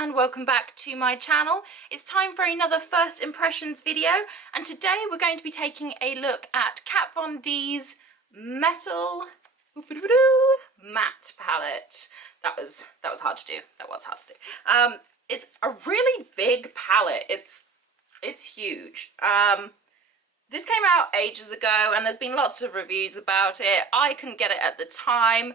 and welcome back to my channel. It's time for another first impressions video, and today we're going to be taking a look at Kat Von D's Metal Matte palette. That was hard to do. It's a really big palette. It's huge. This came out ages ago and there's been lots of reviews about it. I couldn't get it at the time,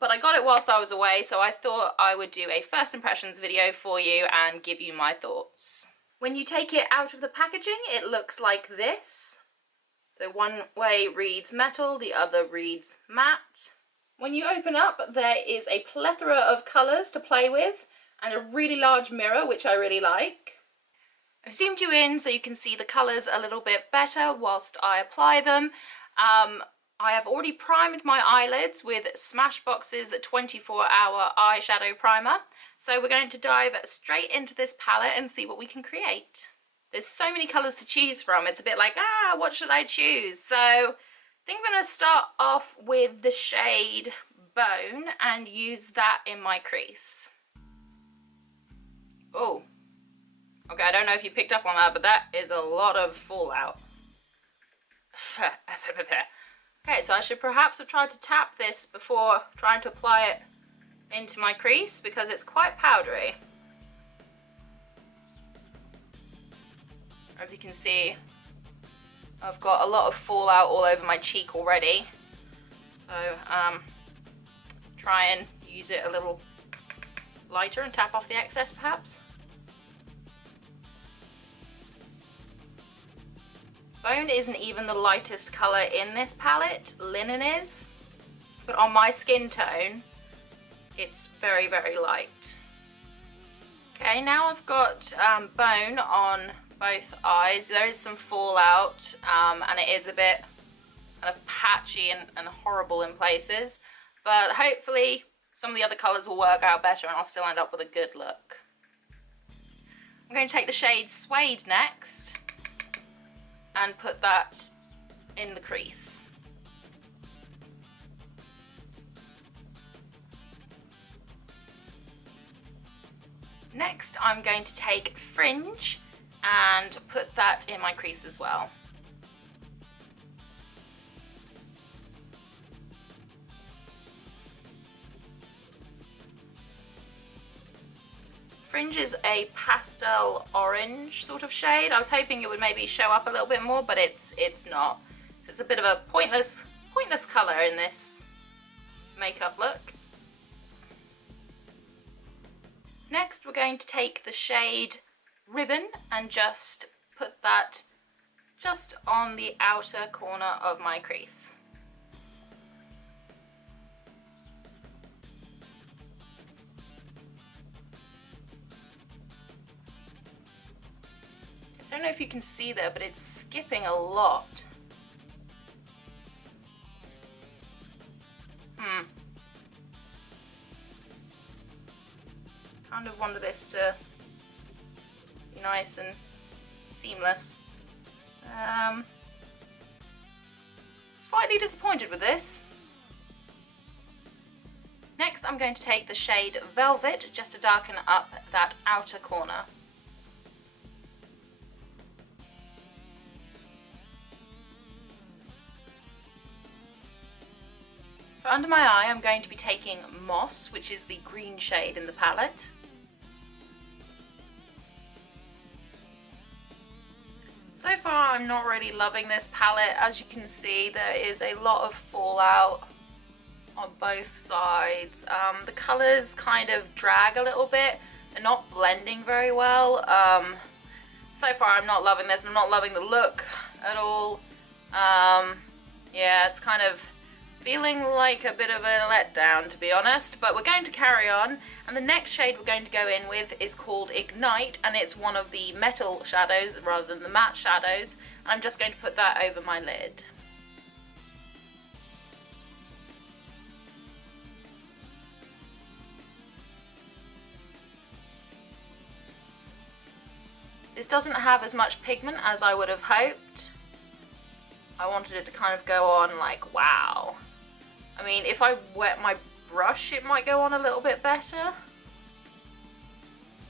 but I got it whilst I was away, so I thought I would do a first impressions video for you and give you my thoughts. When you take it out of the packaging, it looks like this. So one way reads metal, the other reads matte. When you open up, there is a plethora of colours to play with and a really large mirror, which I really like. I've zoomed you in so you can see the colours a little bit better whilst I apply them. I have already primed my eyelids with Smashbox's 24-hour eyeshadow primer. So we're going to dive straight into this palette and see what we can create. There's so many colours to choose from, it's a bit like, what should I choose? So I think I'm going to start off with the shade Bone and use that in my crease. Oh. Okay, I don't know if you picked up on that, but that is a lot of fallout. Okay, so I should perhaps have tried to tap this before trying to apply it into my crease because it's quite powdery. As you can see, I've got a lot of fallout all over my cheek already. So, try and use it a little lighter and tap off the excess perhaps. Bone isn't even the lightest colour in this palette, Linen is, but on my skin tone, it's very, very light. Okay, now I've got Bone on both eyes. There is some fallout, and it is a bit kind of patchy and horrible in places, but hopefully some of the other colours will work out better and I'll still end up with a good look. I'm going to take the shade Suede next and put that in the crease. Next, I'm going to take Fringe and put that in my crease as well. Fringe is a pastel orange sort of shade. I was hoping it would maybe show up a little bit more, but it's not. So it's a bit of a pointless colour in this makeup look. Next, we're going to take the shade Ribbon and just put that just on the outer corner of my crease. I don't know if you can see there, but it's skipping a lot. Kind of wanted this to be nice and seamless. Slightly disappointed with this. Next, I'm going to take the shade Velvet just to darken up that outer corner. For under my eye, I'm going to be taking Moss, which is the green shade in the palette. So far, I'm not really loving this palette. As you can see, there is a lot of fallout on both sides. The colours kind of drag a little bit. They're not blending very well. So far, I'm not loving this. I'm not loving the look at all. Yeah, it's kind of feeling like a bit of a letdown, to be honest, but we're going to carry on. And the next shade we're going to go in with is called Ignite, and it's one of the metal shadows rather than the matte shadows. And I'm just going to put that over my lid. This doesn't have as much pigment as I would have hoped. I wanted it to kind of go on like, wow. I mean, if I wet my brush, it might go on a little bit better.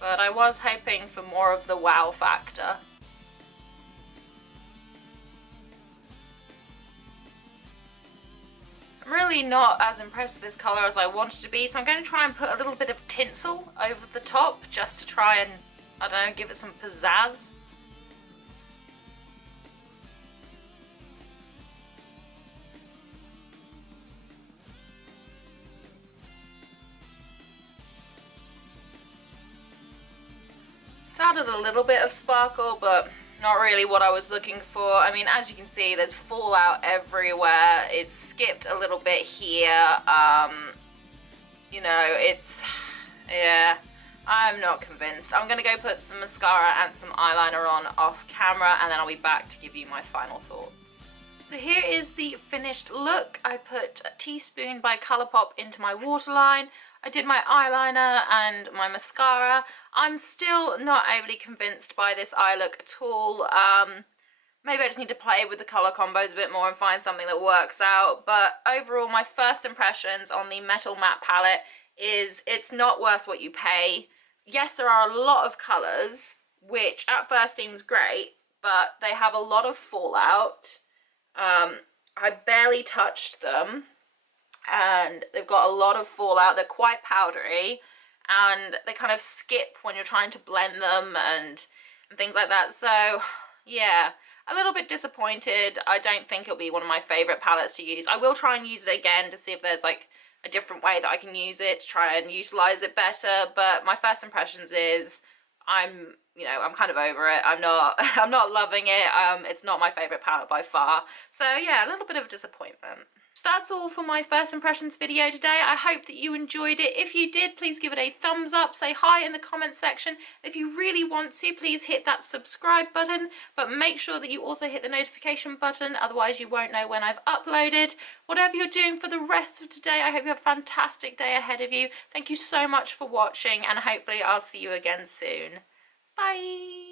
but I was hoping for more of the wow factor. I'm really not as impressed with this colour as I wanted to be, so I'm going to try and put a little bit of tinsel over the top just to try and, I don't know, give it some pizzazz. It's added a little bit of sparkle, but not really what I was looking for. I mean, as you can see, there's fallout everywhere. It's skipped a little bit here. You know, it's, yeah, I'm not convinced. I'm gonna go put some mascara and some eyeliner on off camera, and then I'll be back to give you my final thoughts. So here is the finished look. I put a teaspoon by Colourpop into my waterline. I did my eyeliner and my mascara. I'm still not overly convinced by this eye look at all. Maybe I just need to play with the colour combos a bit more and find something that works out. But overall, my first impressions on the Metal Matte palette is it's not worth what you pay. Yes, there are a lot of colours, which at first seems great, but they have a lot of fallout. I barely touched them, and they've got a lot of fallout. They're quite powdery, and they kind of skip when you're trying to blend them and things like that. So yeah, a little bit disappointed. I don't think it'll be one of my favourite palettes to use. I will try and use it again to see if there's like a different way that I can use it to try and utilise it better, but my first impressions is I'm kind of over it. I'm not loving it. It's not my favourite palette by far. So yeah, a little bit of a disappointment. So that's all for my first impressions video today. I hope that you enjoyed it. If you did, please give it a thumbs up, say hi in the comments section. If you really want to, please hit that subscribe button, but make sure that you also hit the notification button, otherwise you won't know when I've uploaded. Whatever you're doing for the rest of today, I hope you have a fantastic day ahead of you. Thank you so much for watching, and hopefully I'll see you again soon. Bye!